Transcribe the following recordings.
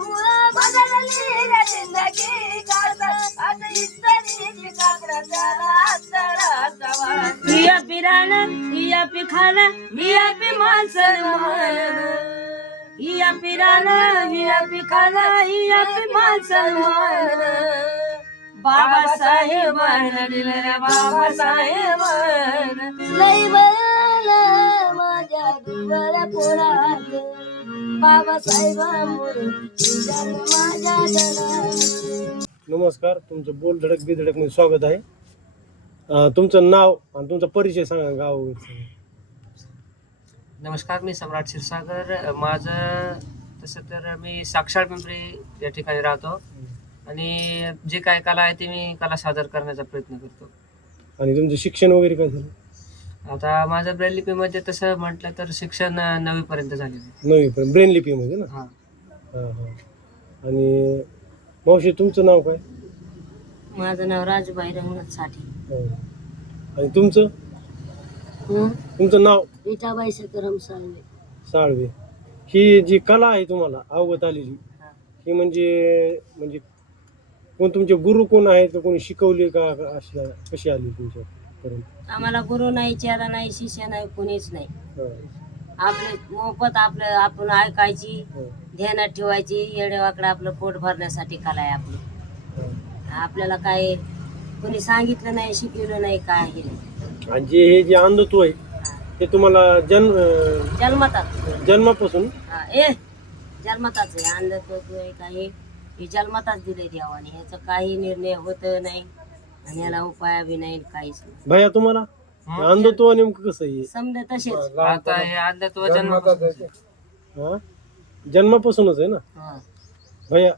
मुळा बदलली रे जिंदगी काढतात आता इतरी काकडा त्याला तळाचा हिया पिराना हिया पिखाना हिया पि माणसं म्हण हिया पिराना हिया पिखाना हिया पि माणसं म्हण बाबासाहेब दिलं बाबासाहेब लई बळ माझ्या दुबळ्या पोरात बाबासाहेबांमुळे माझ्या घरात. नमस्कार, तुमचं बोल धडक बिधडक मध्ये स्वागत आहे. तुमचं नाव आणि तुमचा परिचय सांगा, गाव वगैरे सांगा. नमस्कार, मी सम्राट क्षीरसागर. माझं तसं तर मी साक्षाळ पिंपरी या ठिकाणी राहतो आणि जे काय कला आहे ते मी कला सादर करण्याचा प्रयत्न करतो. आणि तुमचं शिक्षण वगैरे काय झालं? आता माझं ब्रेल लिपीमध्ये तसं म्हटलं तर शिक्षण 9वी पर्यंत झालेलं आहे. 9वी पर्यंत ब्रेन लिपीमध्ये ना? हां. हां हां. आणि मावशी तुमचं नाव काय? माझं नाव राजूबाई रंगनाथ साठी. आणि तुमचं तुमचं नाव? विठाबाई सकरम साळवे. साळवे. ही जी कला आहे तुम्हाला अवगत आलेली, ही म्हणजे कोण तुमचे गुरु कोण आहेत का, कोणी शिकवली का, अशी कशी आली तुमच्यापर्यंत? आम्हाला गुरु नाही, चेहरा नाही, शिष्य नाही, कोणीच नाही. आपले मोफत आपण ऐकायची, ध्यानात ठेवायची. येडेवाकडे आपलं पोट भरण्यासाठी कला आहे आपली. आपल्याला काय कोणी सांगितलं नाही, शिकवलं नाही, काय हे नाही. आणि हे जे अंधत्व आहे ते तुम्हाला जन्मापासून जन्मताच आहे. अंधत्व आहे काही हे जन्मताच दिले देवाने. ह्याचा काही निर्णय होत नाही आणि याला उपाय बी नाही, काहीच नाही. भैया तुम्हाला अंधत्व नेमकं कसं आहे? समजा तसेच आता हे अंधत्व जन्मापासूनच आहे ना भैया?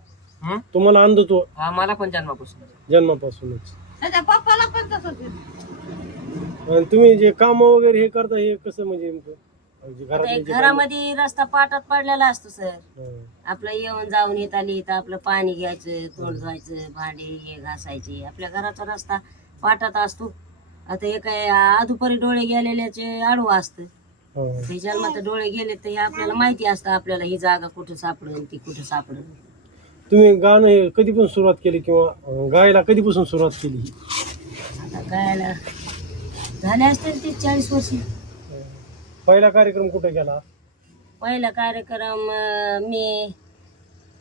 तुम्हाला अंधत्व? हा, मला पण जन्मापासून. जन्मापासूनच. पप्पाला पण तसंच. आणि तुम्ही जे काम वगैरे हे करता हे कसं म्हणजे नेमकं? घरामध्ये रस्ता पाटात पडलेला असतो सर. आपलं येऊन जाऊन येत आली तर आपलं पाणी घ्यायचं, तोंड धुवायचं, भांडे हे घासायचे. आपल्या घराचा रस्ता पाटात असतो. आता हे काय अधुपरी डोळे गेलेल्याचे आडवं असतं. ते जन्मात डोळे गेले तर हे आपल्याला माहिती असतं, आपल्याला ही जागा कुठं सापडेल, ती कुठं सापडेल. तुम्ही गाणं हे कधीपासून सुरुवात केली किंवा गायला कधीपासून सुरुवात केली? आता गायला झाले असतील 30-40 वर्ष. पहिला कार्यक्रम कुठे केला? पहिला कार्यक्रम मी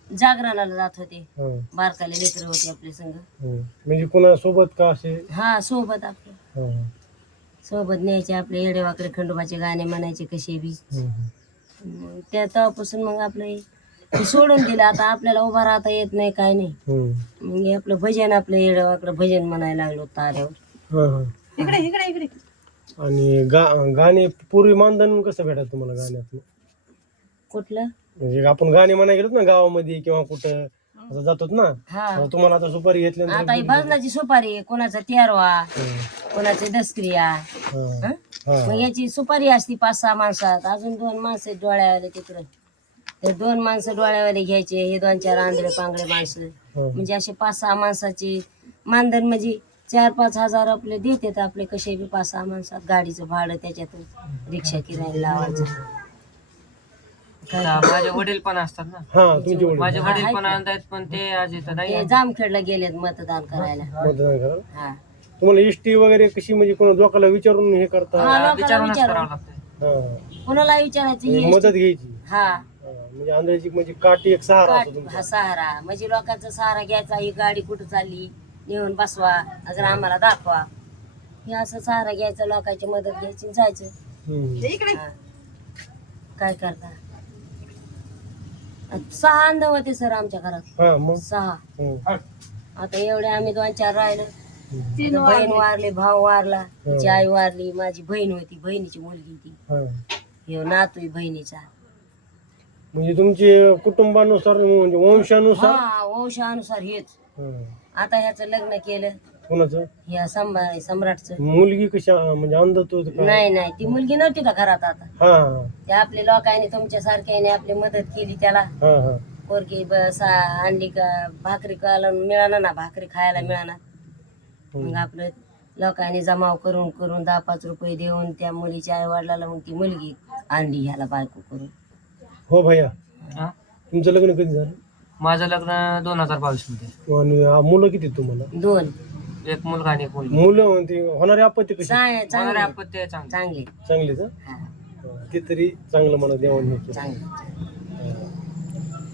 जागरणाला जात होते. बारकाले लेकर होते आपले संघ. म्हणजे कुणा सोबत का असे? हा, सोबत आपले सोबत न्यायचे. आपले येडेवाकडे खंडोबाचे गाणे म्हणायचे कसे बी. त्या तेव्हापासून मग आपलं हे सोडून दिलं. आता आपल्याला उभा राहता येत नाही, काय नाही. मग आपलं भजन, आपलं येडेवाकडे भजन म्हणायला लागलो ताऱ्यावर. इकडे इकडे इकडे. आणि गाणे पूर्वी मानधन कसं भेटायचं तुम्हाला गाण्यात? कुठलं म्हणजे आपण गाणे म्हणायला गेलो ना गावामध्ये किंवा कुठं असं जातो ना, तुम्हाला आता सुपारी घेतली? आता ही भजनाची सुपारी, कोणाचा तेरवा, कोणाचे दसक्रिया. मग याची सुपारी असती 5-6 माणसात. अजून 2 माणसं डोळ्यावाले तिकडं. ते 2 माणसं डोळ्यावाले घ्यायचे, हे 2-4 आंधळे पांगळे माणसं. म्हणजे असे 5-6 माणसाची मानधन. म्हणजे 4-5 हजार आपले देतात. आपले कसे बी 5-6 माणसात गाडीचं भाडं, त्याच्यातून रिक्षा किरायला लावायचं. माझे वडील पण असतात ना. माझे वडील पण आणतात, पण ते आज इथं नाही. जामखेडला गेलेत मतदान करायला. तुम्हाला एसटी वगैरे कशी म्हणजे कोणा लोकांना विचारून हे करता? विचारूनच करावं लागतं. कोणाला विचारायचं, मदत घ्यायची. म्हणजे आंधळीची म्हणजे काठी एक सहारा असतो तुमचा. सहारा म्हणजे लोकांचा सहारा घ्यायचा. ही गाडी कुठं चालली, नेऊन बसवा, अगर आम्हाला दाखवा. हे असं सहारा घ्यायचा, लोकांची मदत घ्यायची, जायचं. काय करता? 6 अंध होते सर आमच्या घरात. 6. आता एवढे आम्ही 2-4 राहिलो. बहीण वारली, भाऊ वारला, तिची आई वारली, माझी बहीण होती, बहिणीची मुलगी ती, हे नातू बहिणीचा. म्हणजे तुमचे कुटुंबानुसार म्हणजे वंशानुसार हेच. आता ह्याचं लग्न केलं. कोणाचं? ह्या सम्राटचं. मुलगी कशा म्हणजे अंधत्व? नाही, ती मुलगी नव्हती का घरात? आता ते आपले लोकांनी तुमच्यासारख्याने आपली मदत केली त्याला. पोरगी आणली का, भाकरी मिळाला ना, भाकरी खायला मिळाला. मग आपलं लोकांनी जमाव करून 10-5 रुपये देऊन त्या मुलीच्या आई वडिलाला मग ती मुलगी आणली ह्याला बायको करून. हो भैया, तुमचं लग्न कधी झालं? माझं लग्न 2022 मध्ये. आणि मुलं किती आहेत तुम्हाला? 2 एक मुलगा आणि एक मुलगी. मुलं म्हणते होणारी आपत्ती कशी? होणारे चांगले आपत्ती आहे चांगली. चांगले चांगलीच हं? हा, ते तरी चांगलं म्हणा देवाने हे केलं. चांगले बरं.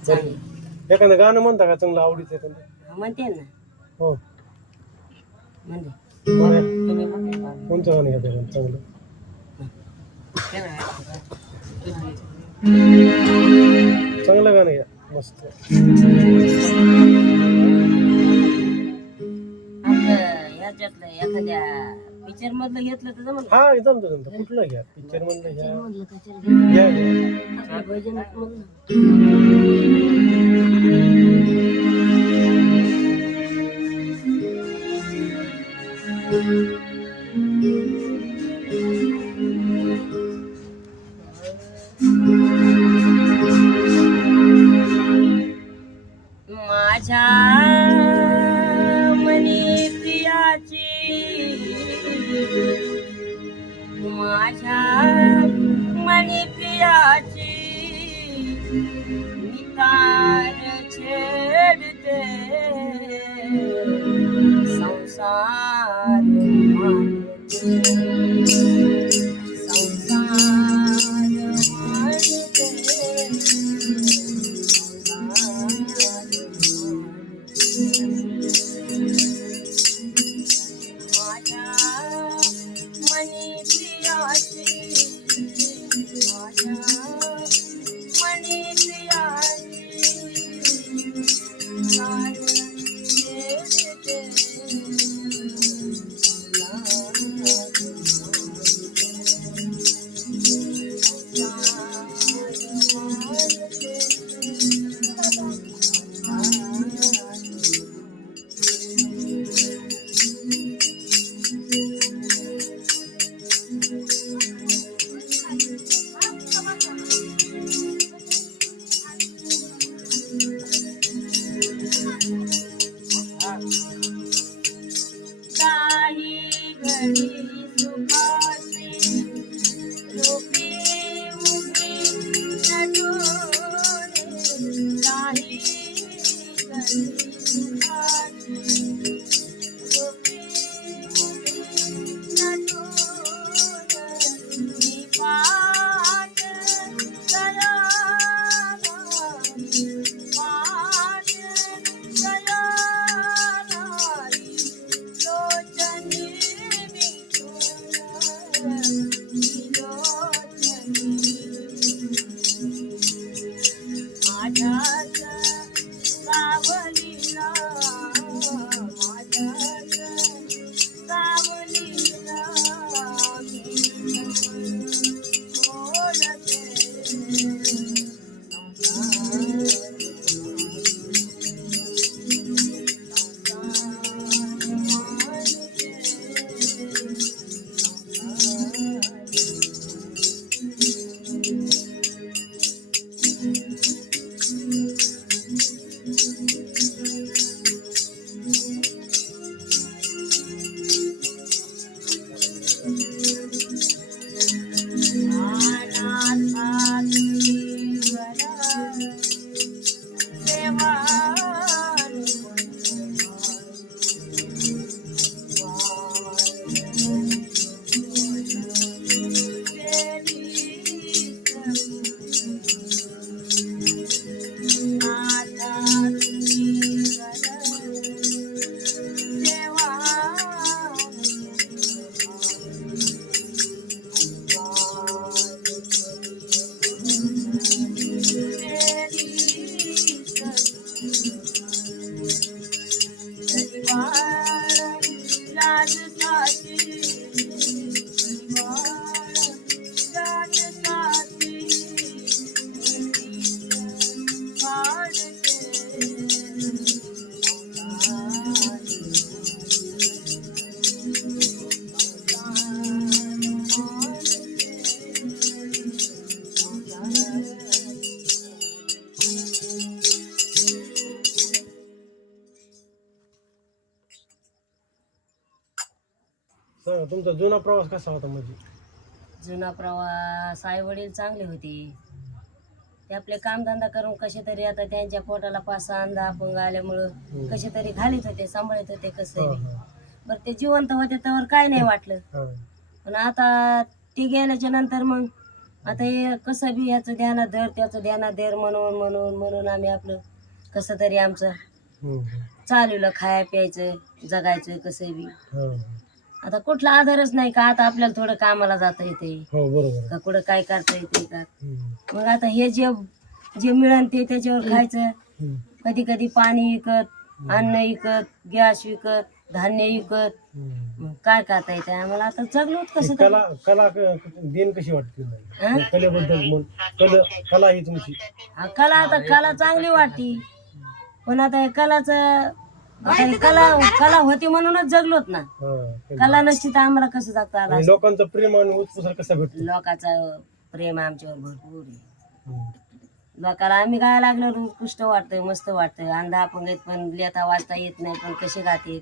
चांगले एखादं गाणं म्हणता का चांगलं आवडीचं एखादं? म्हणते ना हो म्हणते तुम्ही म्हणा. कोणतं गाणं घ्या चांगलं? ते नाही. चांगलं गाणं घ्या मस्त. आपलं ह्याच्यातलं एखाद्या पिक्चर मधलं घेतलं तर जमलं. हा जमतं कुठलं घ्या पिक्चर मधलं घ्या. मधलं त्याच्यावर घ्या घ्या. आपलं भजन मधलं माझ्या मनी प्रियाची माझ्या मनी प्रियाची नितार छेडते संसार मानते संसार मानते माझ्या मनी प्रियाची माझ्या मनी प्रियाची सार छेडते काही घडी सुखाची रूपी उभी नटून काही घडी सुखाची रूपी उभी नटून मी पाहत दयाला पाहत दयाला लोचनी माझ्याच सावलीला माझ्याच सावलीला मी बोलते सांगा तुमचा जुना प्रवास कसा होता म्हणजे? जुना प्रवास आई वडील चांगले होते ते आपले कामधंदा करून कसे तरी आता त्यांच्या पोटाला 5-6 अंधा अपंग आल्यामुळं कसे तरी घालीत होते, सांभाळत होते कसं बरं. ते जिवंत होते तर काय नाही वाटलं, पण आता ते गेल्याच्या नंतर मग आता हे कसं बी याचं ध्यानात धर त्याचं ध्यानात धर म्हणून म्हणून म्हणून आम्ही आपलं कसं तरी आमचं चालवलं, खाया प्यायचं जगायचं कसं बी. आता कुठला आधारच नाही का आता आपल्याला थोडं कामाला जाता येते का कुठं काय करता येते का. मग आता हे जे जे मिळन ते त्याच्यावर खायचं. कधी कधी पाणी विकत, अन्न विकत, गॅस विकत, धान्य विकत, मग काय करता येते आम्हाला. आता जगलोच कसं तरी. कला देण कशी वाटते कलेबद्दल? कला ही तुमची कला आता कला चांगली वाटती, पण आता हे कलाचं आता हे कला होती म्हणूनच जगलोत ना. कला नसती तर आम्हाला कसं जगता आला असतं. लोकांचं प्रेम आणि उत्साह कसा भेटतो? लोकांचं प्रेम आमच्यावर भरपूर आहे. लोकांना आम्ही गायला लागल्यावर उत्कृष्ट वाटतंय, मस्त वाटतंय. अंधा अपंग आहेत पण लिहिता वाचता येत नाही, पण कसे गातात,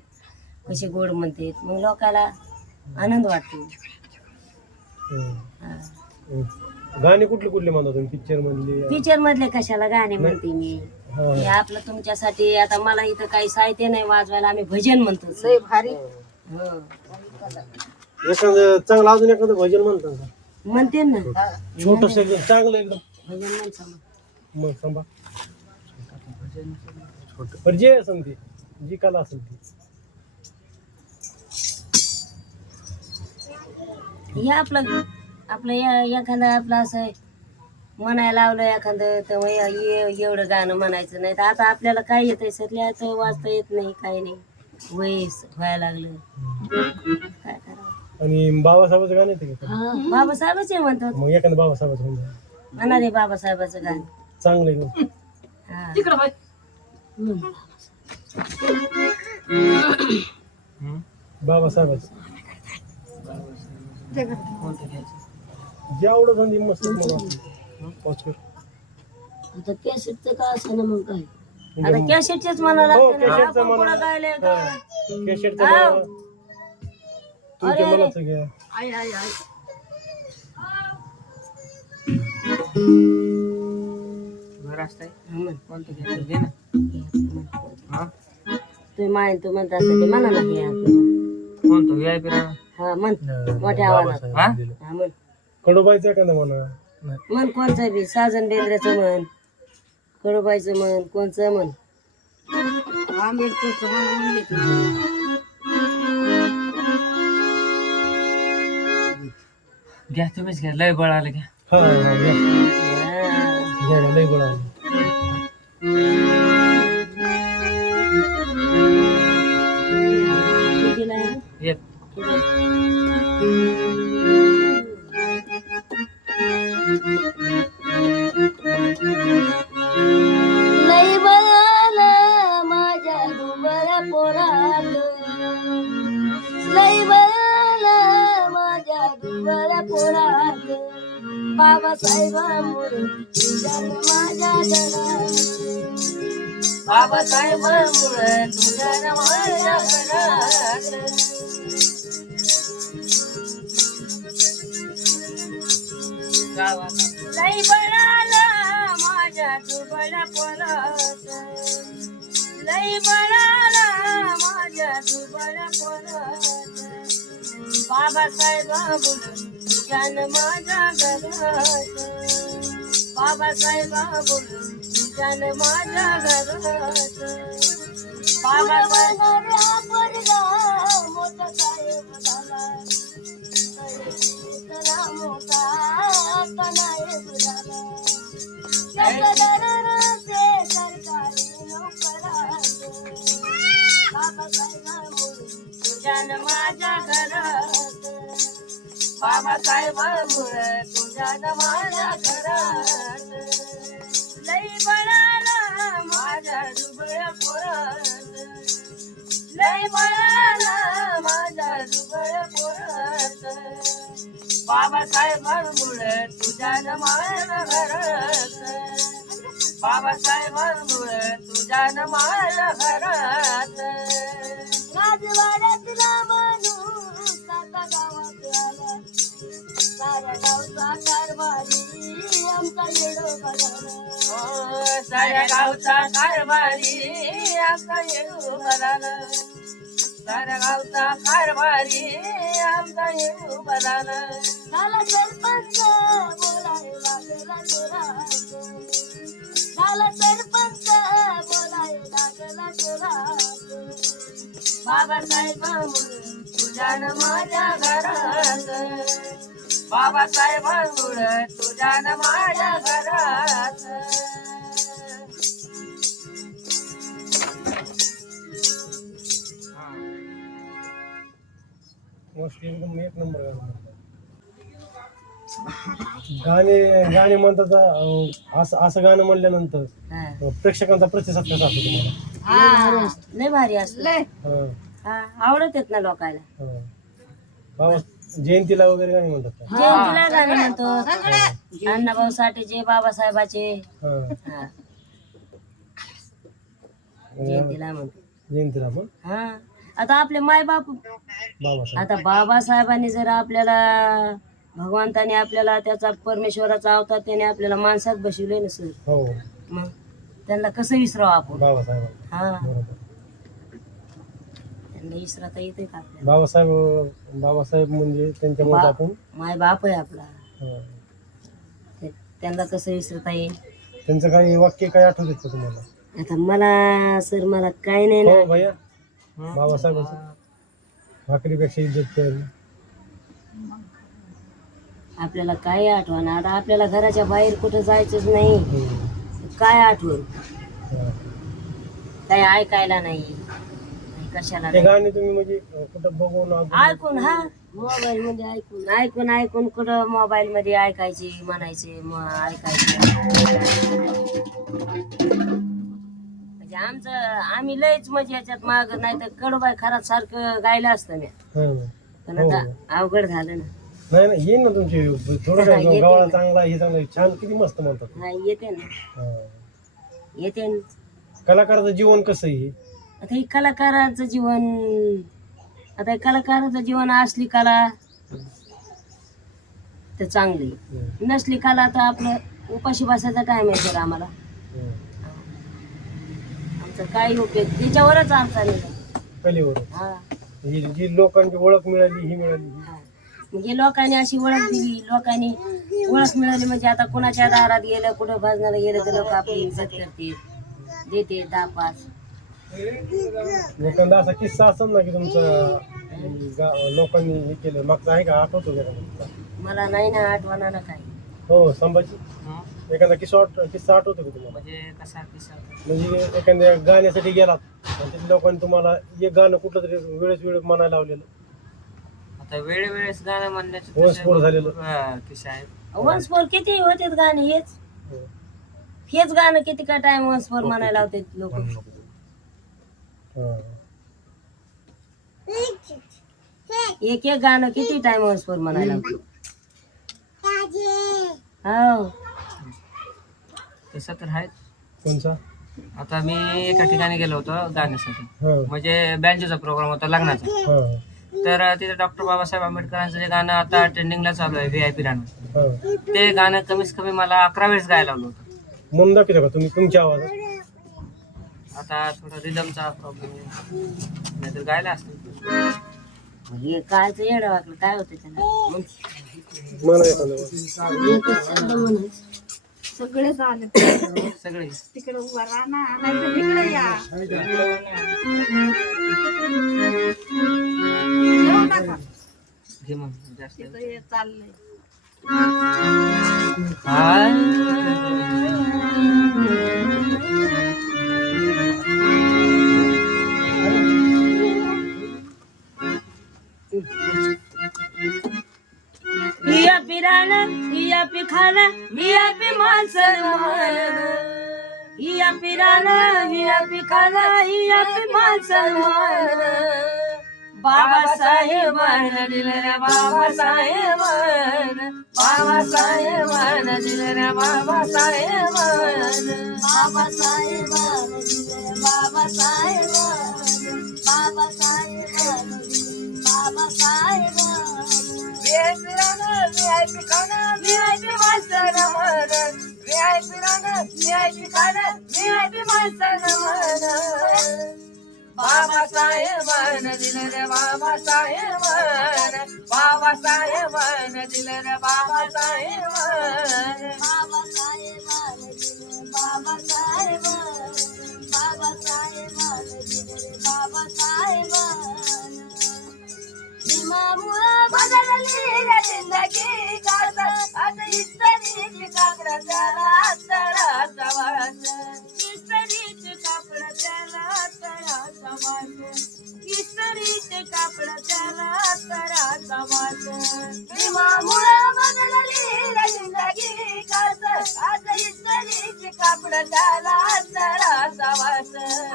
कसे गोड म्हणतात, मग लोकांना आनंद वाटतो. गाणे कुठले कुठले म्हणता तुम्ही? पिक्चर मधले? पिक्चर मधले कशाला गाणे म्हणते मी. हे आपलं तुमच्यासाठी आता मला इथं काही साहित्य नाही वाजवायला, आम्ही भजन म्हणतो. भारी एखादं चांगलं अजून एखादं भजन म्हणता का? म्हणते ना, छोटस एकदम चांगलं एकदम भजन म्हणतो. मग सांगा. पण जे असेल ती जी कला असेल ती. हे आपलं आपलं एखादं आपलं असं म्हणायला लावलं एखादं तर एवढं गाणं म्हणायचं नाही. तर आता आपल्याला काय येतंय सध्याचं वाचता येत नाही, काही नाही, वयस व्हायला लागलं, काय करावं. आणि बाबासाहेबाचं गाणं येते का? बाबासाहेबाचे म्हणतात. मग एखादं बाबासाहेबाचं म्हणा रे बाबासाहेबाचं गाणं चांगलं एकदम. बाबासाहेबाचं जे आवडत संधी मस्त मला. आता कॅसेटचं का असं ना, मग काय आता कॅसेटचेच म्हणा लागते ना. आपण कुठं गायले तुमच्या मनाचं घ्या. तुम्ही माय तू म्हणता असं ते म्हणा ना. हे आपल्याला हा म्हण मोठ्या आवाजात. हा म्हण कडोबाईचं एखादं म्हणा. म्हण कोणचं बी, साजन बेंद्रेचं म्हण, कडोबाईचं म्हण, कोणचं म्हण, आंबेडकरचं म्हण. घ्या तुम्हीच घ्या, लय बळ आलं घ्या. लय बळ एक लई बळाला माझ्या दुबळ्या पोरात, लई बळाला माझ्या दुबळ्या पोरात, बाबासाहेबांमुळे तुझ्यानं माझ्या घरात, बाबासाहेबांमुळे तुझ्यानं माझ्या घरात. लई बळाला माझ्या दुबळ्या पोरात, लई बळाला माझ्या दुबळ्या पोरात, बाबासाहेबांमुळे तुझ्यानं माझ्या घरात, बाबासाहेबांमुळे तुझ्यानं माझ्या घरात, बाबासाहेब मोठा साहेब झाला, मोठा नायब झाला, सरकारी नोकरात, बाबासाहेबांमुळे तुझ्यानं माझ्या घरात, बाबासाहेबांमुळे तुझ्यानं माझ्या घरात. लई बळाला माझ्या दुबळ्या पोरात, लई बळाला माझ्या दुबळ्या पोरात, बाबासाहेबांमुळे तुझ्यानं माझ्या घरात, बाबासाहेबांमुळे तुझ्यानं माझ्या घरात. राजवाड्यातला माणूस आता गावात आला, साऱ्या गावचा कारभारी आमचा येडोबा झाला. साऱ्या गावचा कारभारी आमचा येडोबा झाला. साऱ्या गावचा कारभारी आमचा येडोबा झाला. झाला सरपंच बोलाय लागला जोरात. झाला सरपंच बोलाय लागला जोरात. बाबासाहेबांमुळे तुझ्यान माझ्या घरात. बाबासाहेबांमुळे तुझ्यान माझ्या घरात. मोस्टली एकदम एक नंबर गाणे गाणे म्हणतात. असं गाणं म्हणल्यानंतर हा. प्रेक्षकांचा प्रतिसाद कसा असतो तुम्हाला? लय भारी असत. हा, आवडत येत ना लोकांना. हा. बाबा जयंतीला वगैरे गाणे म्हणतात का? जयंतीला गाणे म्हणतो. अण्णाभाऊ साठेचे, बाबासाहेबाचे. हा. हा. जयंतीला म्हणतो. जयंतीला पण हा. आता आपले माय बाप, बाबासाहेब आता बाबासाहेबांनी जर आपल्याला, भगवंताने आपल्याला, त्याचा परमेश्वराचा अवतार त्याने आपल्याला माणसात बसवले ना सर. हो, मग त्यांना कसं विसरावं आपण? बाबासाहेब हा. बरोबर. त्यांना विसरता येते का आपल्याला? बाबासाहेब म्हणजे त्यांच्यामुळे आपण माय बाप आहे आपला. हा. त्यांना कसं विसरता येईल? त्यांचं काही वाक्य काय आठवतात का तुम्हाला? आता मला सर, मला काय नाही ना. हो भैया, बाबासाहेबांचं भाकरीपेक्षा इज्जत कर. आपल्याला काय आठवण? आता आपल्याला घराच्या बाहेर कुठं जायचंच नाही. काय आठवण? काय ऐकायला नाही, कशाला ते नाही. गाणे तुम्ही म्हणजे कुठं बघून ऐकून, हा, मोबाईल मध्ये ऐकून ऐकून ऐकून कुठं मोबाईल मध्ये ऐकायचे, म्हणायचे, ऐकायचे. म्हणजे आमचं, आम्ही लयच म्हणजे याच्यात माग, नाही तर कडूबाई खरात सारखं गायला असतं मी. पण आता अवघड झालं ना. नाही नाही, येईन ना तुमची थोडं काय गावाला चांगला, हे चांगला, छान, किती मस्त म्हणतात. हा, येते ना, येते ना. कलाकाराचं जीवन कसं आहे? आता हे कलाकाराचं जीवन, आता हे कलाकाराचं जीवन, असली कला तर चांगली, नसली कला तर आपलं उपाशी बसायचा टाइम आहे सर आम्हाला. आमचा काही उपयोग त्याच्यावरच आमचा नाही. कलेवर हा. जी लोकांची ओळख मिळाली, ही मिळाली. म्हणजे लोकांनी अशी ओळख दिली, लोकांनी ओळख मिळाली म्हणजे आता कुणाच्या दारात गेलं, कुठं भजनाला गेलं तर लोक आपली इज्जत करते, देते 10-5. एखादा असा किस्सा असेल ना की तुमचा लोकांनी हे केलं, मागचा आहे का? आठवतो का? मला नाही ना आठवणा ना काही. हो, संभाजी एखादा किस्सा आठवतो का तुम्हाला? म्हणजे कसा किस्सा? म्हणजे एखाद्या गाण्यासाठी गेलात आणि तिथे लोकांनी तुम्हाला एक गाणं कुठलं तरी वेळेस म्हणायला लावलेलं, आता वेळेस गाणं म्हणण्याचं वंशस्फोर झालेलं. किस्सा आहे. वंशफोर किती होते गाणे, हेच गाणं किती का टाइम वंशफोर म्हणायला होते लोक. एक एक गाणं किती टाइम वंशफोर म्हणायला होते. हो, तसं तर आहे. कोणचा? आता मी एका ठिकाणी गेलो होतो गाण्यासाठी, हा. म्हणजे बँजोचा प्रोग्राम होता लग्नाचा. हा. तर तिथे डॉक्टर बाबासाहेब आंबेडकरांचं जे गाणं आता ट्रेंडिंगला चालू आहे, VIP राणं, हा. ते गाणं कमीत कमी मला 11 वेळेस गायला लावलं होतं. म्हणून दाखवतो का तुम्ही तुमच्या आवाजात? आता थोडा रिदमचा प्रॉब्लेम आहे, नाहीतर गायला असतं. हे कायचं येडं वाकलं, काय होतं त्याला? मला एखादं एकच शब्द म्हणायचं. सगळे झाले सगळे तिकडे उभा राहणार नाही तर इकडे या येऊ नका घे मग जास्त. तिथं हे चाललंय हिया पिराना, हिया पिखाना, हिया पि माणसं मान. हिया पिराना, हिया पिखाना, हिया पि माणसं मान. बाबासाहेबांना दिलं रे बाबासाहेबांना, बाबासाहेबांना दिलं रे बाबासाहेबांना, बाबासाहेबांना दिलं रे बाबासाहेबांना, बाबासाहेबांना दिलं बाबासाहेबांना. VIP खाना, VIP माणसं मान. आहे पिरानं, मी आहे पिकानं, मी आहे बी माणसानं मन. बाबासाहेबान दिलं रे बाबासाहेबान, बाबासाहेबान दिलं रे बाबासाहेबान. बाबासाहेबान दिलं बाबासाहेबान, बाबासाहेबान दिलं रे बाबासाहेबान. भीमामुळं बदलली रे जिंदगी काढत, आता इस्त्रीची कापड त्याला तळाचा वास. इस्त्रीचे कापड त्याला तळाचा वास, इस्त्रीचे कापड त्याला तळाचा वास. भीमामुळं बदलली रे जिंदगी काढत, आता इस्त्रीचे कापड त्याला तळाचा वास.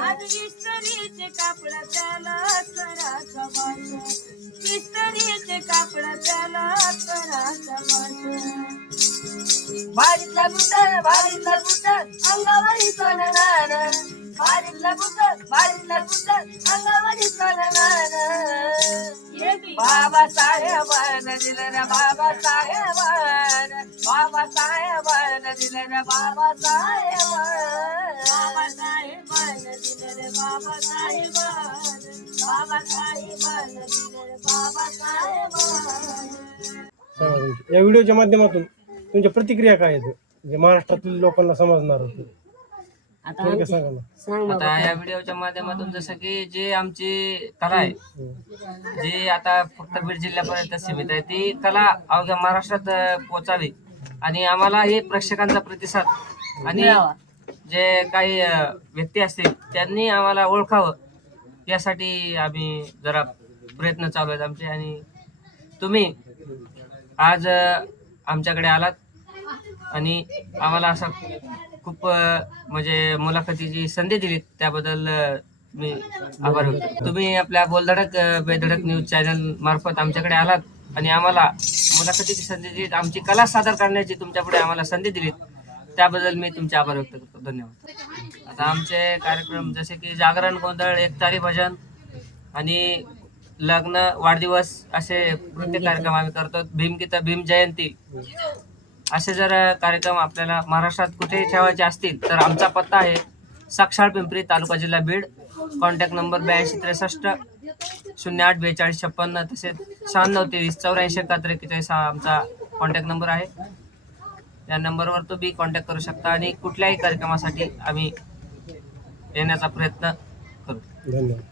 आज इस्त्रीचे कापड त्याला तळाचा वास, इस्त्रीचे कापड त्याला तळाचा वास. बारीतला बुट, बारीतला बुट, अंगावरी सोननान. बारीतला बुट, बारीतला बुट, अंगावरी सोननान. बाबासाहेबान दिलं रे बाबासाहेबान, बाबासाहेबान दिलं रे बाबासाहेबान. बाबासाहेबान दिलं रे बाबासाहेबान, बाबासाहेबान दिलं रे बाबासाहेबान. सांगा तुमची या व्हिडिओच्या माध्यमातून तुमच्या प्रतिक्रिया काय आहेत म्हणजे महाराष्ट्रातील लोकांना समजणार होते थोडक्यात सांगा ना. सांग आता या व्हिडिओच्या माध्यमातून जसं की जे आमची कला आहे, जे आता फक्त बीड जिल्ह्यापर्यंत सीमित आहे, ती कला अवघ्या महाराष्ट्रात पोचावी आणि आम्हाला हे प्रेक्षकांचा प्रतिसाद आणि जे काही व्यक्ती असतील त्यांनी आम्हाला ओळखावं यासाठी आम्ही जरा प्रयत्न चालू आहेत आमचे. आणि तुम्ही आज आमच्याकडे आलात आणि आम्हाला असं खूप म्हणजे मुलाखतीची संधी दिली त्याबद्दल मी आभार व्यक्त करतो. तुम्ही आपल्या बोलधडक बेधडक न्यूज चॅनल मार्फत आमच्याकडे आलात आणि आम्हाला मुलाखतीची संधी दिली, आमची कला सादर करण्याची तुमच्यापुढे आम्हाला संधी दिली त्याबद्दल मी तुमचे आभार व्यक्त करतो. धन्यवाद. आता आमचे कार्यक्रम जसे की जागरण गोंधळ, एकतारी भजन आणि लग्न, वाढदिवस असे प्रत्येक कार्यक्रम आम्ही करतो. भीमगीतं, भीम जयंती असे जर कार्यक्रम आपल्याला महाराष्ट्रात कुठेही ठेवायचे असतील तर आमचा पत्ता आहे साक्षाळ पिंपरी, तालुका जिल्हा बीड. कॉन्टॅक्ट नंबर 8263 08 42 56, तसेच 9623 84 71 41 हा आमचा कॉन्टॅक्ट नंबर आहे. या नंबरवर तुम्ही कॉन्टॅक्ट करू शकता आणि कुठल्याही कार्यक्रमासाठी आम्ही येण्याचा प्रयत्न करू. धन्यवाद.